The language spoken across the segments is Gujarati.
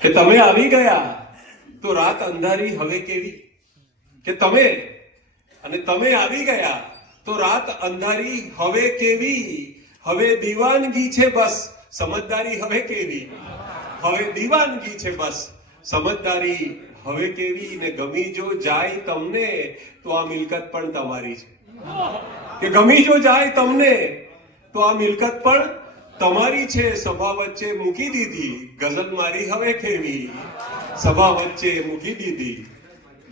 કે તમે આવી ગયા તો રાત અંધારી હવે કેવી, કે તમે આવી ગયા તો રાત અંધારી હવે કેવી, હવે દીવાનગી છે બસ સમજદારી હવે કેવી, હવે દીવાનગી છે બસ સમજદારી હવે કેવી, ને ગમી જો જાય તમને તો આ મિલકત પણ તમારી છે, કે ગમી જો જાય તમને તો આ મિલકત પણ તમારી છે, સભા વચ્ચે મૂકી દીધી ગઝલ મારી હવે કેવી, સભા વચ્ચે મૂકી દીધી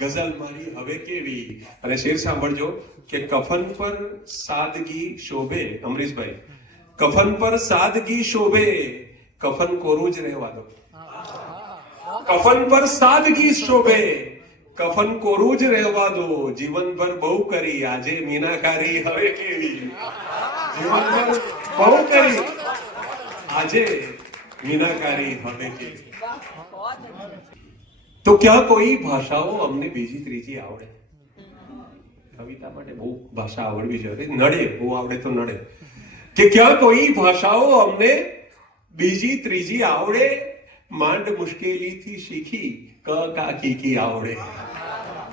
ગઝલ મારી હવે કેવી. અને શેર સાંભળજો કે કફન પર સાદગી શોભે, અમરીશભાઈ, કફન પર સાદગી શોભે, કફન કોરું જ રહેવા દો, કફન પર સાદગી શોભે, કફન કોરું જ રહેવા દો, જીવનભર બહુ કરી આજે મીનાકારી હવે કેવી, જીવનભર બહુ કરી આજે મીનાકારી હવે કેવી. તો ક્યાં કોઈ ભાષાઓ અમને બીજી ત્રીજી આવડે, કવિતા માટે બહુ ભાષા આવડવી જોઈએ, નડે બહુ આવડે તો નડે, કે ક્યાં કોઈ ભાષાઓ અમને બીજી ત્રીજી આવડે, માંડ મુશ્કેલીથી શીખી ક કા કી આવડે,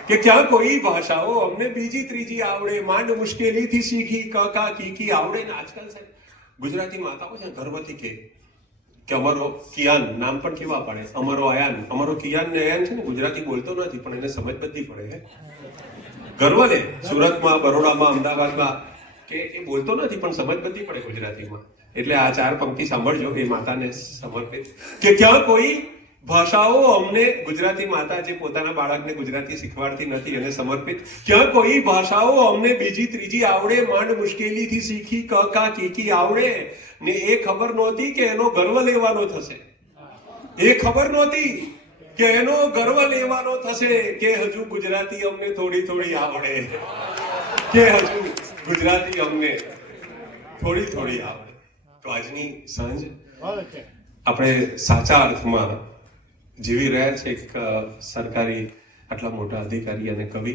કે ક્યાં કોઈ ભાષાઓ અમને બીજી ત્રીજી આવડે, માંડ મુશ્કેલીથી શીખી ક કા કી આવડે. ને આજકાલ સાહેબ ગુજરાતી માતાઓ છે ગર્વથી કે અમારો કિયાન, નામ પણ કેવા પડે, અમારો અયાન, અમારો કિયાન ને અયાન છે ને ગુજરાતી બોલતો નથી પણ એને સમજ બધી પડે, ગર્વ લે, સુરતમાં, બરોડામાં, અમદાવાદમાં કે એ બોલતો નથી પણ સમજ બધી પડે ગુજરાતીમાં. એટલે આ ચાર પંક્તિ સાંભળજો, એ માતાને સમર્પિત, કે ક્યાં કોઈ ભાષાઓ અમને, ગુજરાતી માતા જે પોતાના બાળકને ગુજરાતી શીખવાડતી નથી એને સમર્પિત, ક્યાં કોઈ ભાષાઓ અમને બીજી ત્રીજી આવડે, માંડ મુશ્કેલીથી શીખી ક કા કી આવડે, ને એ ખબર નહોતી કે એનો ગર્વ લેવાનો થશે, એ ખબર નહોતી કે એનો ગર્વ લેવાનો થશે, કે હજુ ગુજરાતી અમને થોડી થોડી આવડે, કે હજુ ગુજરાતી અમને થોડી થોડી આવડે. તો આજની સાંજ આપણે સાચા અર્થમાં જીવી રહ્યા છે. એક સરકારી આટલા મોટા અધિકારી અને કવિ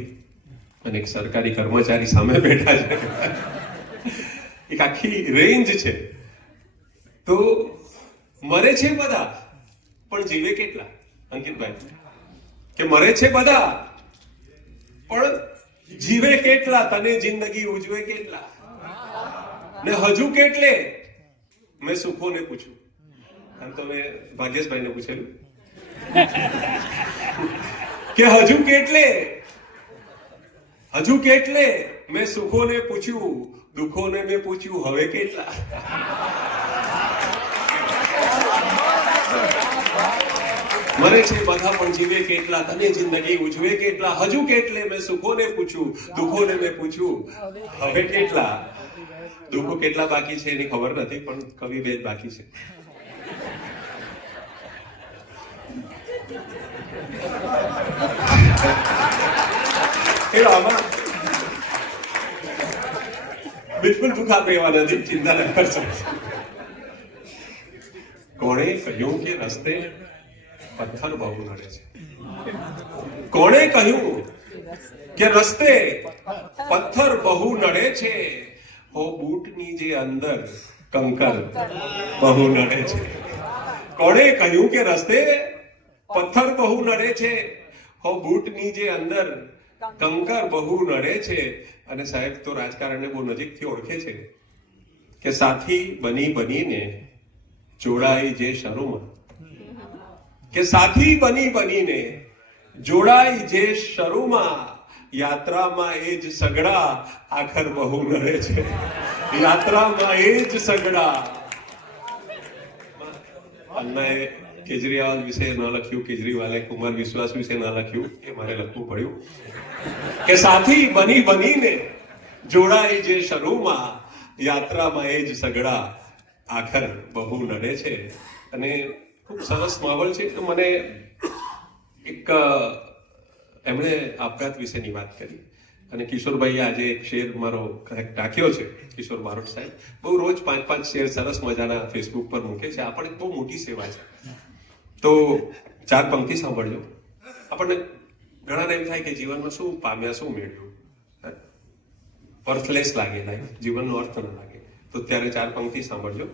અને એક સરકારી કર્મચારી સામે બેઠા છે, એક આખી રેન્જ છે. તો મરે છે બધા પણ જીવે કેટલા, અંકિતભાઈ, કે મરે છે બધા પણ જીવે કેટલા, તને જિંદગી ઉજવે કેટલા, ને હજુ કેટલે, મેં સુખોને પૂછ્યું, આમ તો મેં ભાગ્યેશભાઈને પૂછેલું કે હજુ કેટલે મેં સુખોને પૂછ્યું, દુઃખોને મેં પૂછ્યું હવે કેટલા. મરે છે બધા પણ જીવે કેટલા, તને જિંદગી ઉજવે કેટલા, હજુ કેટલે મેં સુખોને પૂછ્યું, દુઃખોને મેં પૂછ્યું હવે કેટલા. દુઃખો કેટલા બાકી છે એની ખબર નથી પણ કવિ બે જ બાકી છે. બિલકુલ દુઃખ આપે એવા નથી, ચિંતા ન કરશો. કોણે કહ્યું કે રસ્તે પથ્થર બહુ નડે છે, કોણે કહ્યું કે રસ્તે પથ્થર બહુ નડે છે, હો બૂટની જે અંદર કંકર બહુ નડે છે. કોણે કહ્યું કે રસ્તે પથ્થર બહુ નડે છે, હો બૂટની જે અંદર કંકર બહુ નડે છે. અને સાહેબ તો રાજકારણને બહુ નજીકથી ઓળખે છે, કે સાથી બનીને જોડાઈ જે શરૂમાં, કે સાથી બનીને જોડાઈ જે શરૂમાં, યાત્રામાં એ જ સગડા આખર બહુ નડે છે, યાત્રામાં એ જ સગડા. અન્નાએ કેજરીવાલ વિશે ન લખ્યું, કેજરીવાલે કુમાર વિશ્વાસ વિશે ન લખ્યું, એ મારે લખવું પડ્યું, કે સાથી બનીને જોડાઈ જે શરૂમાં, યાત્રામાં એ જ સગડા આખર બહુ નડે છે. અને ખૂબ સરસ નોવલ છે. તો મને એક એમણે આપઘાત વિશેની વાત કરી અને કિશોરભાઈ આજે એક શેર મારો રાખ્યો છે, કિશોર બારોટ સાહેબ બહુ રોજ 5-5 શેર સરસ મજાના ફેસબુક પર મૂકે છે. આ પણ એક બહુ મોટી સેવા છે. તો ચાર પંક્તિ સાંભળજો. આપણને ઘણાને એમ થાય કે જીવનમાં શું પામ્યા, શું મેળવ્યું, અર્થલેસ લાગે, લાઈફ જીવનનો અર્થ ન લાગે. તો ત્યારે ચાર પંક્તિ સાંભળજો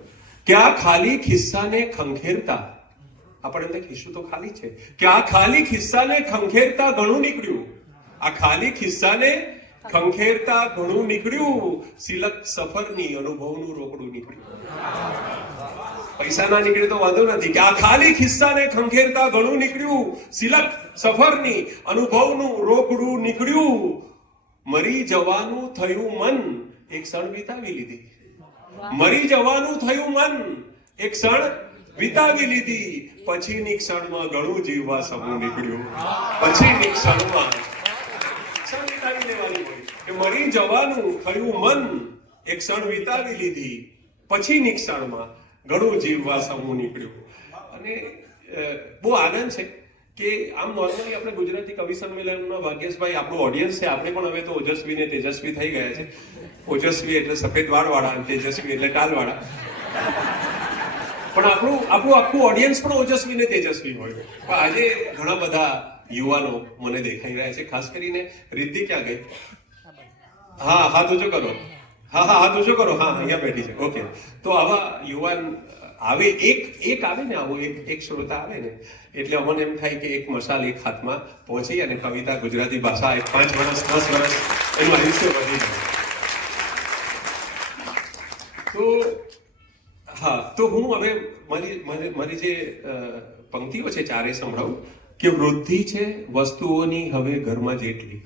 કે આ ખાલી ખિસ્સાને ખંખેરતા, આપણે એમને ખિસ્સું તો ખાલી છે કે આ ખાલી ખિસ્સાને ખંખેરતા ઘણું નીકળ્યું, આ ખાલી ખિસ્સાને ખંખેરતા ઘણું નીકળ્યું, સિલક સફરની અનુભવનું રોકડું નીકળ્યું. પૈસા ના નીકળે તો વાંધો નથી કે આ ખાલી ખિસ્સાને ખંખેરતા ઘણું નીકળ્યું, સિલક સફરની અનુભવનું રોકડું નીકળ્યું. મરી જવાનું થયું મન, એક ક્ષણ વિતાવી લીધી. મરી જવાનું થયું મન, એક ક્ષણ વિતાવી લીધી. પછીની ક્ષણમાં ઘણું જીવવા સપનું નીકળ્યું. પછીની ક્ષણમાં ક્ષણ વિતાવી દેવાની હોય કે મરી જવાનું થયું મન, એક ક્ષણ વિતાવી લીધી. પછીની ક્ષણમાં ઘણું જીવવા સપનું નીકળ્યું. અને બહુ આનંદ છે કે આમ નોર્મલી આપણે ગુજરાતી કવિ સંમેલનમાં ભાગ્યેશભાઈ આપણું ઓડિયન્સ છે, આપણે પણ હવે તો ઓજસ્વી ને તેજસ્વી થઈ ગયા છે. ઓજસ્વી એટલે સફેદ વાળવાળા અને તેજસ્વી એટલે ટાલવાળા. પણ આપણું આખું ઓડિયન્સ પણ ઓજસ્વી ને તેજસ્વી હોય. પણ આજે ઘણા બધા યુવાનો મને દેખાઈ રહ્યા છે, ખાસ કરીને રિદ્ધિ ક્યાં ગઈ? હા હાથ ઊંચો કરો. હા હાથ ઊંચો કરો. હા અહીંયા બેઠી છે. ઓકે, તો આવા યુવાન આવે, એક આવે ને, આવો એક શ્રોતા આવે ને એટલે અમને એમ થાય કે એક મસાલ એક હાથમાં પહોંચી અને કવિતા ગુજરાતી ભાષા 5 વર્ષ 10 વર્ષ એનું આયુષ્ય વધી જાય. તો હા, તો હું હવે મારી જે પંક્તિઓ છે ચારે સંભળાવું કે વૃદ્ધિ છે વસ્તુઓની હવે ઘરમાં જેટલી.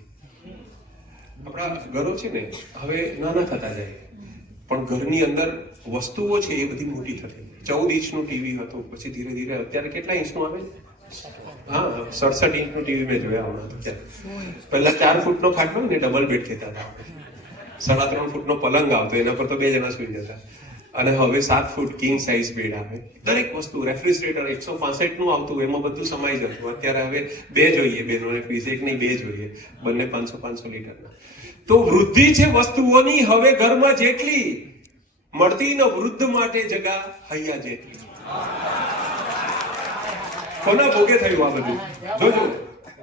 આપણા ઘરો છે ને હવે નાના થતા જાય, પણ ઘરની અંદર વસ્તુઓ છે એ બધી મોટી થતી. 14 ઇંચનું ટીવી હતું, પછી ધીરે ધીરે અત્યારે કેટલા ઇંચનું આવે? હા 67 ઇંચનું ટીવી મેં જોયા હમણાં. પહેલા 4 ફૂટનો ખાટલો ને ડબલ બેડ કહેતા હતા, 3.5 ફૂટનો પલંગ આવતો, એના પર તો 2 જણા સુઈ જતા. અને હવે 7 ફૂટ કિંગ સાઇઝ બેડ આવે. દરેક વસ્તુ, રેફ્રિજરેટર 165 નું આવતું, એમાં બધું સમાઈ જતું. અત્યારે હવે 2 જોઈએ, બેનોને પીસ, એક નહીં 2 જોઈએ, બંને 500 લીટરના. તો વૃદ્ધિ છે વસ્તુઓની હવે ઘરમાં જેટલી, મળતી ન વૃદ્ધ માટે જગા હૈયા જેટલી. કોના ભોગે થયું આ બધું? જોજો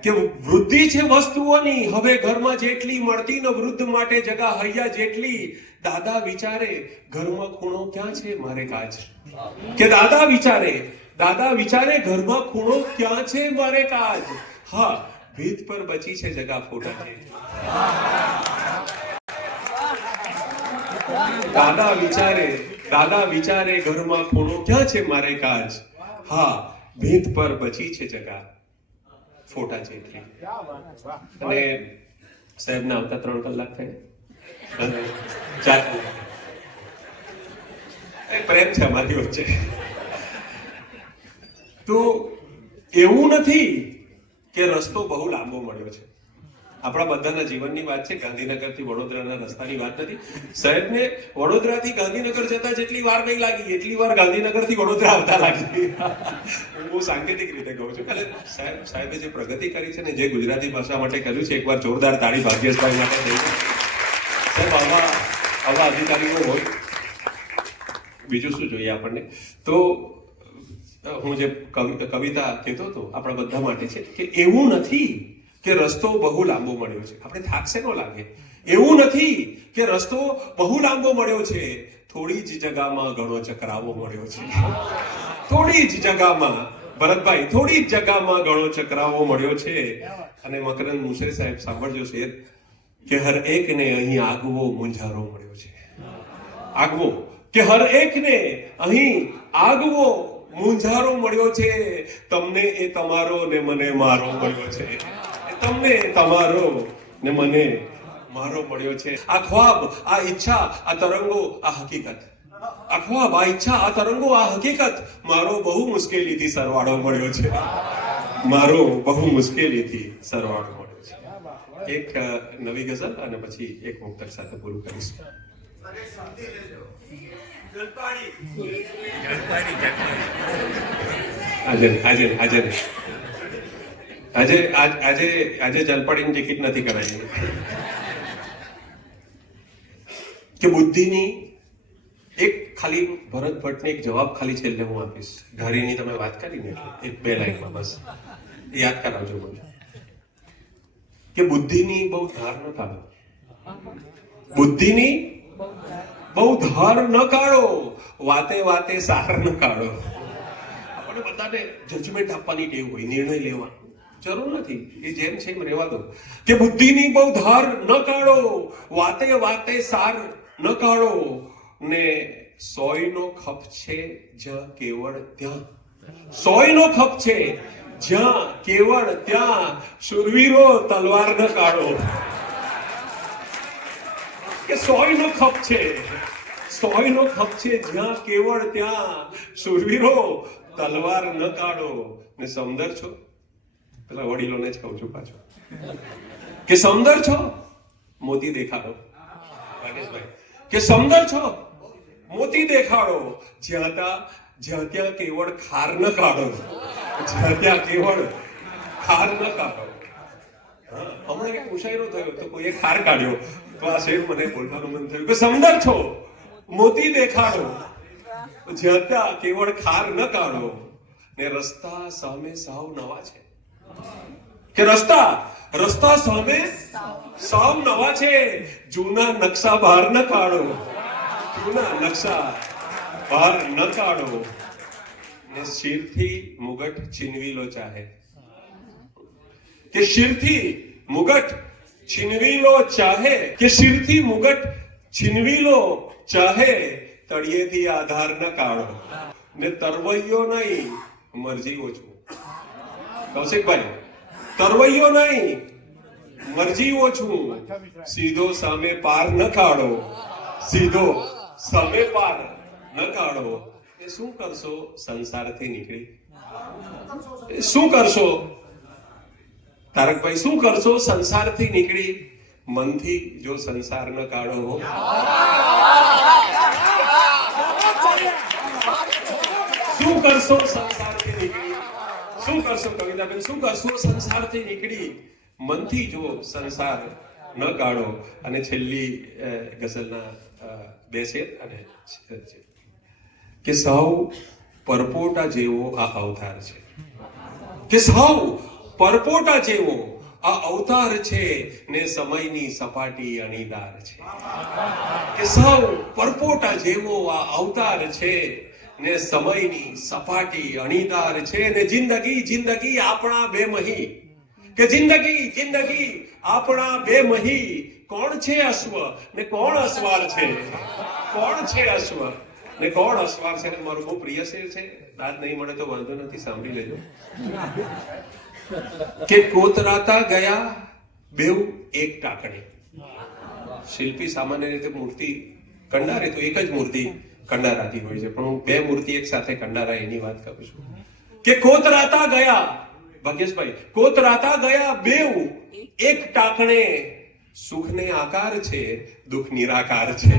કે વૃદ્ધિ છે વસ્તુઓની હવે ઘરમાં જેટલી, મળતી ન વૃદ્ધ માટે જગા હૈયા જેટલી. દાદા વિચારે ઘરમાં ખૂણો ક્યાં છે મારે કાજ, કે દાદા વિચારે ઘરમાં ખૂણો ક્યાં છે મારે કાજ. હા, ભીત પર બચી છે જગા ફોટા છે. દાદા વિચારે ઘરમાં ખૂણો ક્યાં છે મારે કાજ. હા, ભીત પર બચી છે જગા ફોટા જેટલી. અને સાહેબ ના આવતા 3 કલાક થયા, 4 કલાક. પ્રેમ છે અમારી વચ્ચે. તો એવું નથી કે રસ્તો બહુ લાંબો મળ્યો છે. આપણા બધાના જીવનની વાત છે. ગાંધીનગર થી વડોદરાના રસ્તાની વાત નથી. સાહેબને વડોદરાથી ગાંધીનગર જતા જેટલી વાર નહીં લાગી, એટલી વાર ગાંધીનગરથી વડોદરા આવતા લાગી. હું બહુ સાંકેતિક રીતે કહું છું. સાહેબે જે પ્રગતિ કરી છે ને, જે ગુજરાતી ભાષા માટે કર્યું છે, એકવાર જોરદાર તાળી ભાગ્યેશભાઈ માટે થઈ. સાહેબ આવા અધિકારીઓ હોય, બીજું શું જોઈએ આપણને? તો હું જે કવિતા કહેતો હતો આપણા બધા માટે છે કે એવું નથી કે રસ્તો બહુ લાંબો મળ્યો છે, આપણે થાકશે ન લાગે. એવું નથી કે રસ્તો બહુ લાંબો મળ્યો છે, થોડી જ જગામાં ઘણો ચકરાવો મળ્યો છે. થોડી જ જગામાં, ભરતભાઈ, થોડી જ જગામાં ઘણો ચકરાવો મળ્યો છે. અને મકરંદ મુસરે સાહેબ સાંભળજો શેર કે હર એકને અહીં આગવો મૂંઝારો મળ્યો છે. આગવો કે હર એકને અહીં આગવો મૂંઝારો મળ્યો છે. તમને એ તમારો ને મને મારો મળ્યો છે. તમને તમારો ને મને મારો મળ્યો છે. આ ખ્વાબ, આ ઈચ્છા, આ તરંગો, આ હકીકત. આ ખ્વાબ, આ ઈચ્છા, આ તરંગો, આ હકીકત મારો બહુ મુશ્કેલીથી સરવાળો મળ્યો છે. મારો બહુ મુશ્કેલીથી સરવાળો મળ્યો છે. એક નવી ગઝલ અને પછી એક મુક્તક સાથે પૂરું કરીશું. આજે જલપાડીની ટિકિટ નથી કરાવી કે બુદ્ધિની એક ખાલી ભરત ભટ્ટને એક જવાબ ખાલી છેલ્લે હું આપીશ. ધારીની તમે વાત કરીને એક 2 લાઈનમાં બસ યાદ કરાવજો મને કે બુદ્ધિની બહુ ધાર ન કાઢો. બુદ્ધિની બહુ ધાર ન કાઢો, વાતે વાતે સાર ન કાઢો. આપણે બધાને જજમેન્ટ આપવાની ટેવ હોય, નિર્ણય લેવાનો જરૂર નથી. એ જેમ છે એમ રહેવા દો. કે બુદ્ધિની બહુ ધાર ન કાઢો, વાતે વાતે સાર ન કાઢો, ને સોયનો ખપ છે જ્યાં કેવળ ત્યાં, સોયનો ખપ છે જ્યાં કેવળ ત્યાં, શુરવીરો તલવાર ન કાઢો. કે સોયનો ખપ છે, સોયનો ખપ છે જ્યાં કેવળ ત્યાં, શુરવીરો તલવાર ન કાઢો. ને સમદર છો, પેલા વડીલોને જ કહું છું પાછો, કે સમદર છો મોતી દેખાડો. રાકેશભાઈ, કે સમદર છો મોતી દેખાડો, જ્યાં ત્યાં કેવળ ખાર ન કાઢો, જ્યાં ત્યાં કેવળ ખાર ન કાઢો. હમણાં એક મુશાયરો થયો તો કોઈએ ખાર કાઢ્યો, તો આ શેર મને બોલવાનું મન થયું કે સમદર છો મોતી દેખાડો, જ્યાં ત્યાં કેવળ ખાર ન કાઢો. ને રસ્તા સામે સાવ નવા છે, કે રસ્તા સામે સાવ નવા છે, જૂના નકશા બહાર ન કાઢો, જૂના નકશા બહાર ન કાઢો. ને શિરથી મુગટ છીનવી લો ચાહે, કે શિરથી મુગટ છીનવી લો ચાહે, કે શિરથી મુગટ છીનવી લો ચાહે, તળિયેથી આધાર ન કાઢો. ને તરવૈયો નહીં મરજી ઓછું. કૌશિકભાઈ, તરવૈયો નહીં મરજી ઓછું, સીધો સામે પાર ન કાઢો, સીધો સામે પાર ન કાઢો. એ શું કરશો સંસારથી નીકળી, શું કરશો તારકભાઈ, શું કરશો સંસારથી નીકળી, મનથી જો સંસાર ન કાઢો. શું કરશો સંસારથી નીકળી, શું કરશો કવિતાબેન, શું કરશો સંસારથી નીકળી, મનથી જો સંસાર ન કાઢો. અને છેલ્લી ગઝલના બે શેર અને કે સૌ પરપોટા જેવો આ અવતાર છે, કે સૌ પરપોટા જેવો આ અવતાર છે, ને સમયની સપાટી અણીદાર છે. કે સૌ પરપોટા જેવો આ અવતાર છે, ને સમયની સપાટી અણીદાર છે. ને જિંદગી આપણા બે મહી, કે જિંદગી આપણા બે મહી, કોણ છે અશ્વ ને કોણ અસવાર છે, કોણ છે અશ્વ ને કોણ અસવાર છે. મારું બહુ પ્રિય શેર છે, દાદ નહીં મળે તો વાંધો નથી, સાંભળી લેજો. કે કોતરાતા ગયા બેઉ એક ટાકણી. શિલ્પી સામાન્ય રીતે મૂર્તિ કંડારે તો એક જ મૂર્તિ કંડારાતી હોય છે, પણ હું બે મૂર્તિ એક સાથે કંડારા એની વાત કરું છું. કે કોતરાતા ગયા ભાગ્યેશભાઈ, કોતરાતા ગયા બેઉ એક ટાકણે, સુખને આકાર છે દુઃખ નિરાકાર છે.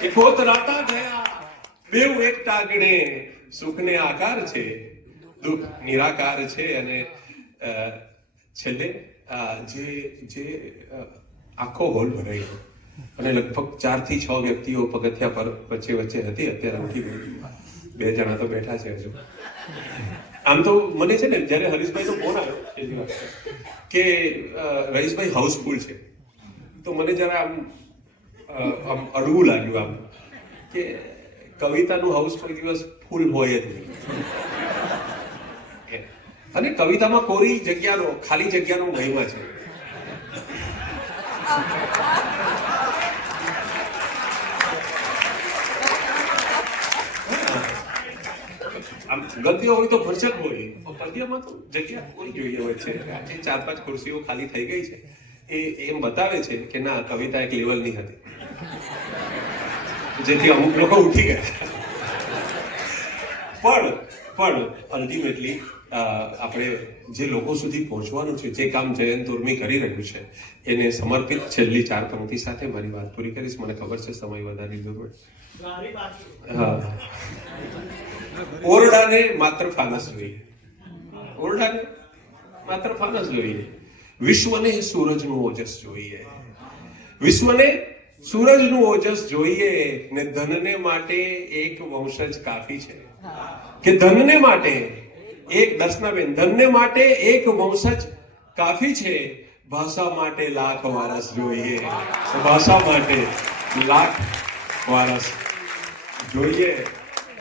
કે કોતરાતા ગયા બેઉ એક ટાકણે, સુખને આકાર છે દુઃખ નિરાકાર છે. અને છેલ્લે જે આખો હોલ ભરાઈ ગયો અને લગભગ 4 થી 6 વ્યક્તિઓ પગથિયા પર વચ્ચે હતી. અત્યારે ઉઠી ગઈ, 2 જણા તો બેઠા છે હજુ. આમ તો મને છે ને જયારે હરીશભાઈ નો ફોન આવ્યો એની વાત કે રહીશભાઈ હાઉસફુલ છે, તો મને જરા આમ અડવું લાગ્યું, આમ કે કવિતાનું હાઉસ કોઈ દિવસ ફૂલ હોય જ નહીં. અને કવિતામાં કોરી જગ્યાનો, ખાલી જગ્યાનો મહિમા છે. આમ ગદ્ય હોય તો ભરચક હોય, પદ્યમાં તો જગ્યા કોઈ જોઈએ હોય છે. આજે 4-5 ખુરશીઓ ખાલી થઈ ગઈ છે, એ એમ બતાવે છે કે ના, કવિતા એક લેવલની હતી, જેથી અમુક લોકો ઉઠી ગયા. પણ અલ્ટિમેટલી આપણે જે લોકો સુધી પહોંચવાનું છે, જે કામ જયંત ઉર્મી કરી રહ્યું છે, એને સમર્પિત છેલ્લી 4 પંક્તિ સાથે મારી વાત પૂરી કરીશ. મને ખબર છે સમય વધારેની જરૂર. હા, ઓરડાને માત્ર ફાનસ જોઈએ, ઓરડાને માત્ર ફાનસ જોઈએ. વિશ્વને સૂરજનું ઓજસ જોઈએ, વિશ્વને સૂરજનું ઓજસ જોઈએ. ને ધનને માટે એક વંશજ કાફી છે, કે ધનને માટે એક, દર્શનાબેન, ધનને માટે એક વંશજ કાફી છે. ભાષા માટે લાખ વારસ જોઈએ, ભાષા માટે લાખ વારસ જોઈએ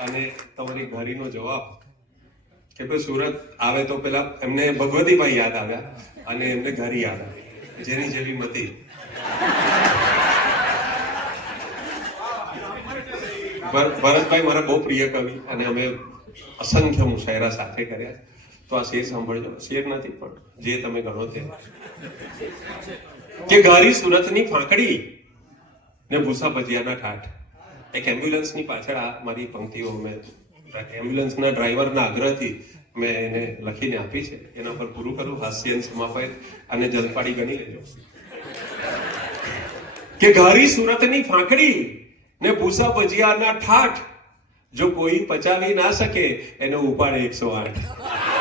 અને તમારી ઘડીનો જવાબ કે ભાઈ સુરત આવે તો પેલા એમને ભગવતીભાઈ યાદ આવ્યા અને એમને ઘરી યાદ આવી જેની જેવી મતી. ભરતભાઈ મારા બહુ પ્રિય કવિ અને અમે અસંખ્ય મુશાયરા સાથે કર્યા. તો આ શેર સાંભળજો. શેર નથી પણ જે તમે ગણો તે કે ઘારી સુરતની ફાંકડી ને ભૂસા ભજીયાના ઠાઠ. એક એમ્બ્યુલન્સની પાછળ આ મારી પંક્તિઓ મેં એમ્બ્યુલન્સના ડ્રાઈવરના આગ્રહથી મેં એને લખીને આપી છે. એના પર પૂરું કરું. હાસ્ય સમાપય અને જલપાડી ગણી લેજો કે ઘારી સુરતની ફાંકડી ને ભૂસા ભજીયાના ઠાઠ, જો કોઈ પચાવી ના શકે એને ઉપાડે 108.